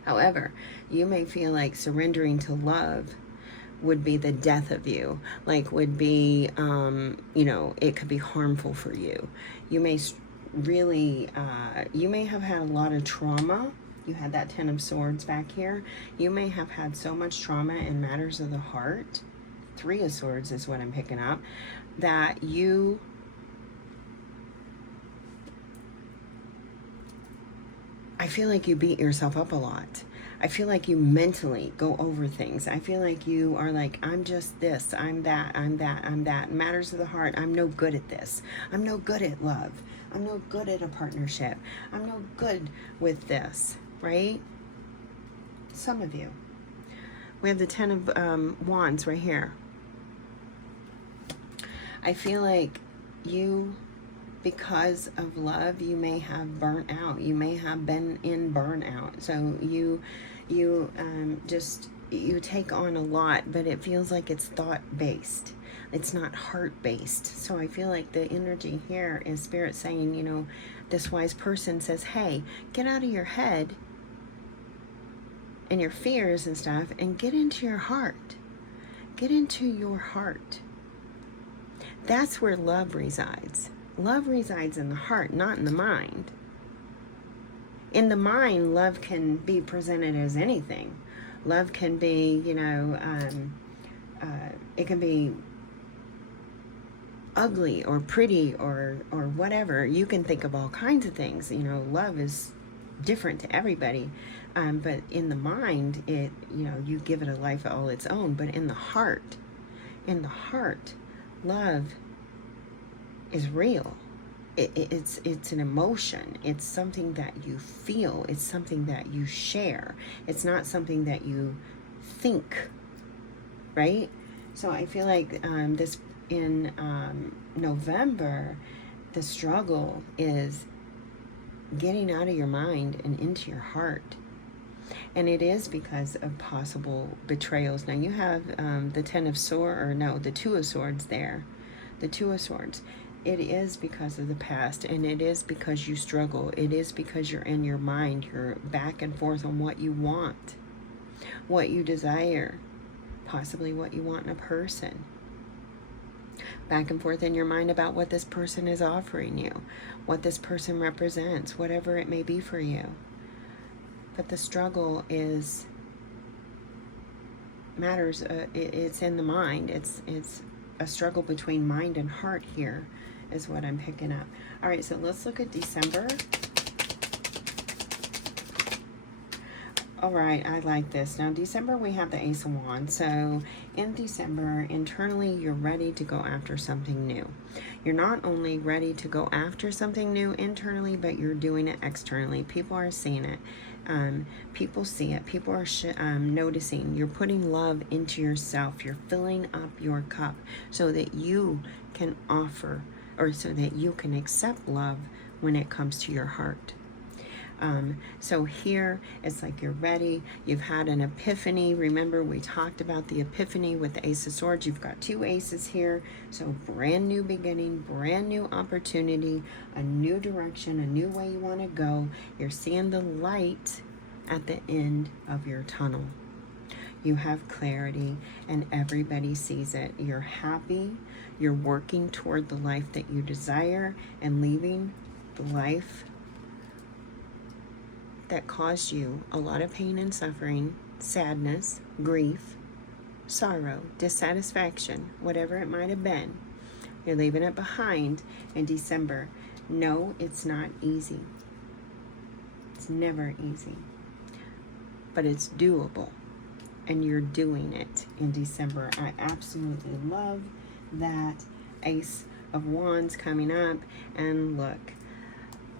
However, you may feel like surrendering to love would be the death of you, would be, it could be harmful for you. You may really, you may have had a lot of trauma. You had that Ten of Swords back here. You may have had so much trauma in matters of the heart. Three of Swords is what I'm picking up. That I feel like you beat yourself up a lot. I feel like you mentally go over things. I feel like you are like, I'm just this, I'm that, I'm that, I'm that. Matters of the heart, I'm no good at this. I'm no good at love. I'm no good at a partnership. I'm no good with this, right? Some of you. We have the Ten of Wands right here. I feel like you, because of love, you may have burnt out. You may have been in burnout. So you take on a lot, but it feels like it's thought-based. It's not heart-based. So I feel like the energy here is Spirit saying, this wise person says, hey, get out of your head and your fears and stuff and get into your heart. Get into your heart. That's where love resides. Love resides in the heart, not in the mind. In the mind, love can be presented as anything. Love can be, it can be ugly or pretty or whatever. You can think of all kinds of things. Love is different to everybody. But in the mind, it, you know, you give it a life all its own. But in the heart, love is real. It's an emotion. It's something that you feel. It's something that you share. It's not something that you think, right? So I feel like this in November, the struggle is getting out of your mind and into your heart. And it is because of possible betrayals. Now you have the Ten of Swords, or no, the Two of Swords there. The Two of Swords. It is because of the past, and it is because you struggle. It is because you're in your mind. You're back and forth on what you want, what you desire, possibly what you want in a person. Back and forth in your mind about what this person is offering you, what this person represents, whatever it may be for you. But the struggle matters. It's in the mind. It's a struggle between mind and heart here is what I'm picking up. All right, so let's look at December. All right, I like this. Now, December, we have the Ace of Wands. So in December, internally, you're ready to go after something new. You're not only ready to go after something new internally, but you're doing it externally. People are seeing it. People see it. People are noticing. You're putting love into yourself. You're filling up your cup so that you can offer, or so that you can accept love when it comes to your heart. So here, it's like you're ready. You've had an epiphany. Remember, we talked about the epiphany with the Ace of Swords. You've got two aces here. So brand new beginning, brand new opportunity, a new direction, a new way you want to go. You're seeing the light at the end of your tunnel. You have clarity, and everybody sees it. You're happy. You're working toward the life that you desire and leaving the life that caused you a lot of pain and suffering, sadness, grief, sorrow, dissatisfaction, whatever it might have been. You're leaving it behind in December. No, it's not easy. It's never easy. But it's doable. And you're doing it in December. I absolutely love that Ace of Wands coming up. And look,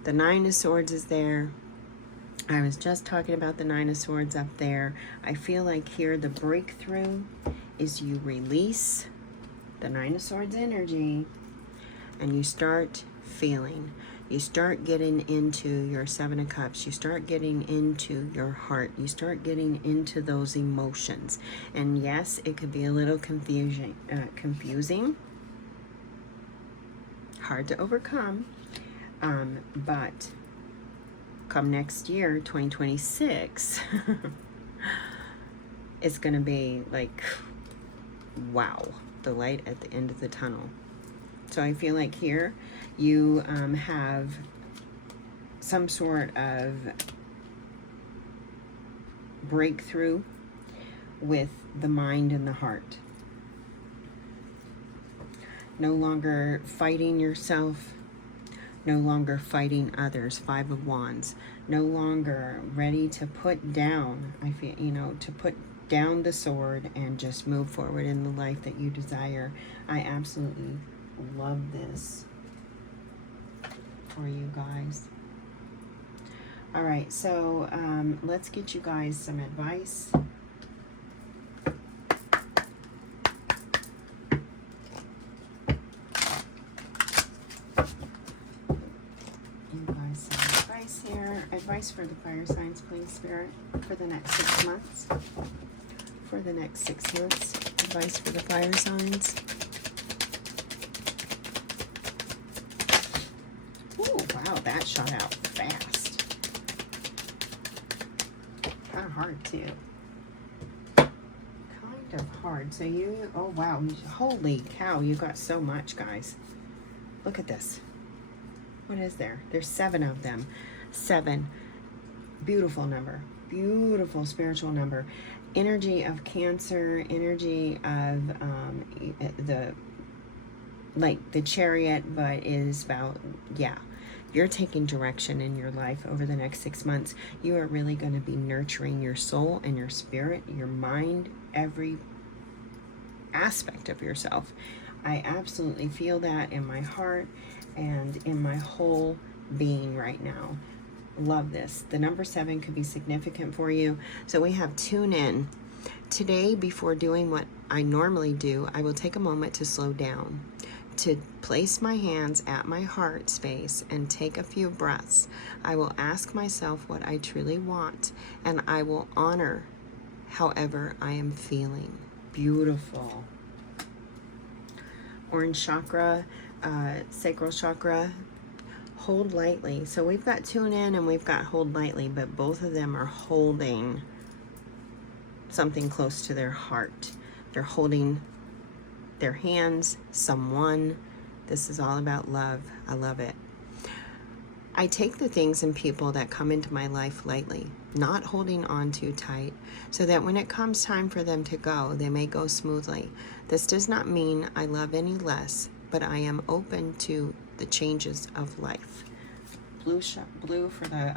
the Nine of Swords is there. I was just talking about the Nine of Swords up there. I feel like here the breakthrough is you release the Nine of Swords energy and you start feeling. You start getting into your Seven of Cups. You start getting into your heart. You start getting into those emotions. And yes, it could be a little confusing, hard to overcome, but come next year, 2026, it's going to be like, wow, the light at the end of the tunnel. So I feel like here you have some sort of breakthrough with the mind and the heart. No longer fighting yourself. No longer fighting others. Five of Wands. No longer ready to put down, I feel, to put down the sword and just move forward in the life that you desire. I absolutely love this for you guys. All right, so let's get you guys some advice. Advice for the fire signs, please, Spirit, for the next 6 months. For the next 6 months, advice for the fire signs. Oh, wow, that shot out fast. Kind of hard, too. Kind of hard. So you, oh, wow, holy cow, you got so much, guys. Look at this. What is there? There's 7 of them. 7. Beautiful number. Beautiful spiritual number. Energy of Cancer, energy of the Chariot, but is about, yeah, You're taking direction in your life over the next 6 months. You are really going to be nurturing your soul and your spirit, your mind, every aspect of yourself. I absolutely feel that in my heart and in my whole being right now. Love this. The number 7 could be significant for you. So we have tune in. Today, before doing what I normally do, I will take a moment to slow down, to place my hands at my heart space and take a few breaths. I will ask myself what I truly want, and I will honor however I am feeling. Beautiful. Orange chakra, sacral chakra, hold lightly. So we've got tune in and we've got hold lightly, but both of them are holding something close to their heart. They're holding their hands, someone. This is all about love. I love it. I take the things and people that come into my life lightly, not holding on too tight, so that when it comes time for them to go, they may go smoothly. This does not mean I love any less, but I am open to the changes of life. Blue for the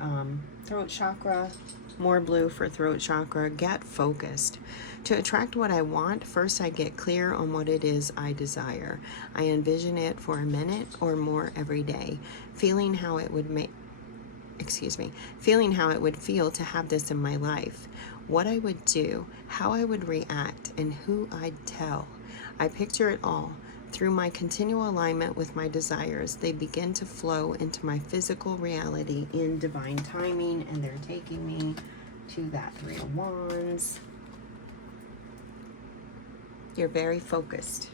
throat chakra, more blue for throat chakra. Get focused. To attract what I want, first I get clear on what it is I desire. I envision it for a minute or more every day, feeling how it would feeling how it would feel to have this in my life, what I would do, how I would react, and who I'd tell. I picture it all. Through my continual alignment with my desires, they begin to flow into my physical reality in divine timing, and they're taking me to that 3 of Wands. You're very focused.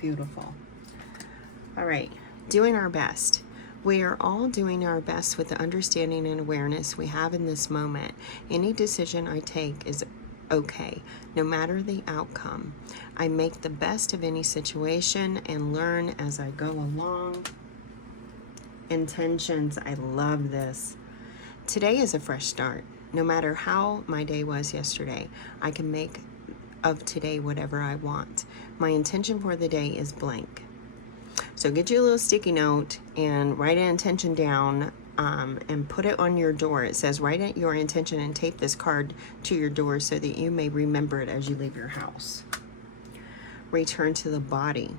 Beautiful. All right, doing our best. We are all doing our best with the understanding and awareness we have in this moment. Any decision I take is okay, no matter the outcome. I make the best of any situation and learn as I go along. Intentions, I love this. Today is a fresh start. No matter how my day was yesterday, I can make of today whatever I want. My intention for the day is blank. So get you a little sticky note and write an intention down and put it on your door. It says, write out your intention and tape this card to your door so that you may remember it as you leave your house. Return to the body.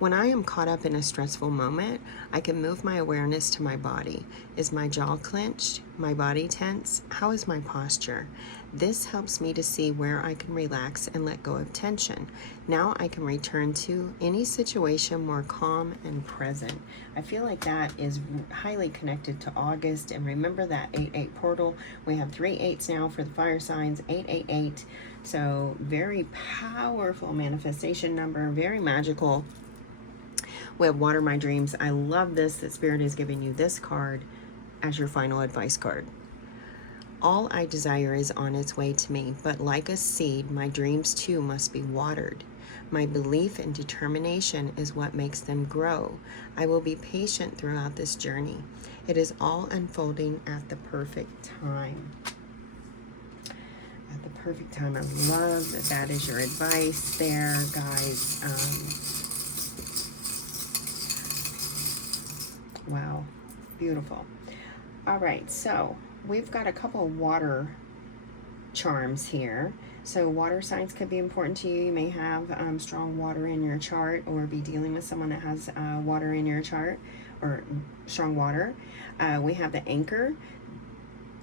When I am caught up in a stressful moment, I can move my awareness to my body. Is my jaw clenched? My body tense? How is my posture? This helps me to see where I can relax and let go of tension. Now I can return to any situation more calm and present. I feel like that is highly connected to August. And remember that 8-8 portal. We have 3 8s now for the fire signs, 888. So very powerful manifestation number, very magical. We have Water My Dreams. I love this, that Spirit is giving you this card as your final advice card. All I desire is on its way to me, but like a seed, my dreams too must be watered. My belief and determination is what makes them grow. I will be patient throughout this journey. It is all unfolding at the perfect time. At the perfect time. I love that that is your advice there, guys. Wow, beautiful. All right, so we've got a couple water charms here. So water signs could be important to you. You may have strong water in your chart, or be dealing with someone that has water in your chart, or strong water. We have the anchor.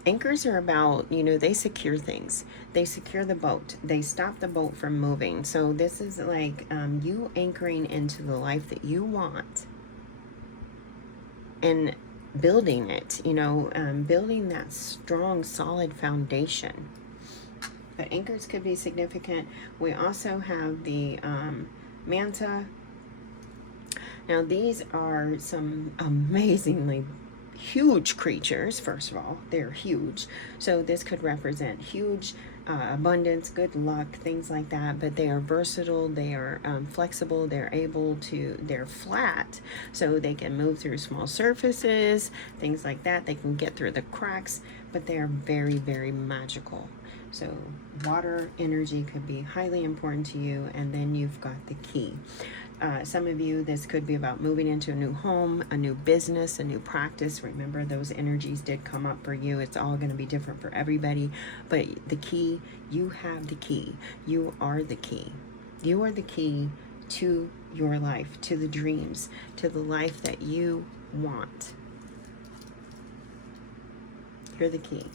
Anchors are about, you know, they secure things. They secure the boat. They stop the boat from moving. So this is like you anchoring into the life that you want and building it, you know, building that strong, solid foundation. But anchors could be significant. We also have the manta. Now, these are some amazingly huge creatures. First of all, they're huge. So this could represent huge abundance, good luck, things like that. But they are versatile, they are flexible, they're flat, so they can move through small surfaces, things like that. They can get through the cracks, but they are very, very magical. So water energy could be highly important to you. And then you've got the key. Some of you, this could be about moving into a new home, a new business, a new practice. Remember, those energies did come up for you. It's all going to be different for everybody. But the key, you have the key. You are the key. You are the key to your life, to the dreams, to the life that you want. You're the key.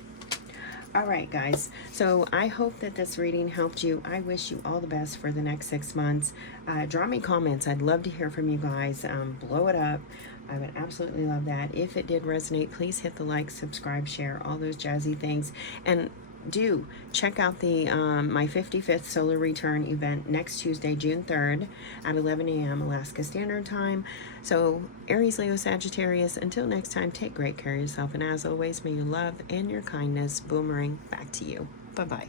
All right, guys. So I hope that this reading helped you. I wish you all the best for the next 6 months. Draw me comments. I'd love to hear from you guys. Blow it up. I would absolutely love that. If it did resonate, please hit the like, subscribe, share, all those jazzy things. And do check out the my 55th solar return event next Tuesday, June 3rd at 11 a.m. Alaska Standard Time. So Aries, Leo, Sagittarius, until next time, take great care of yourself. And as always, may your love and your kindness boomerang back to you. Bye-bye.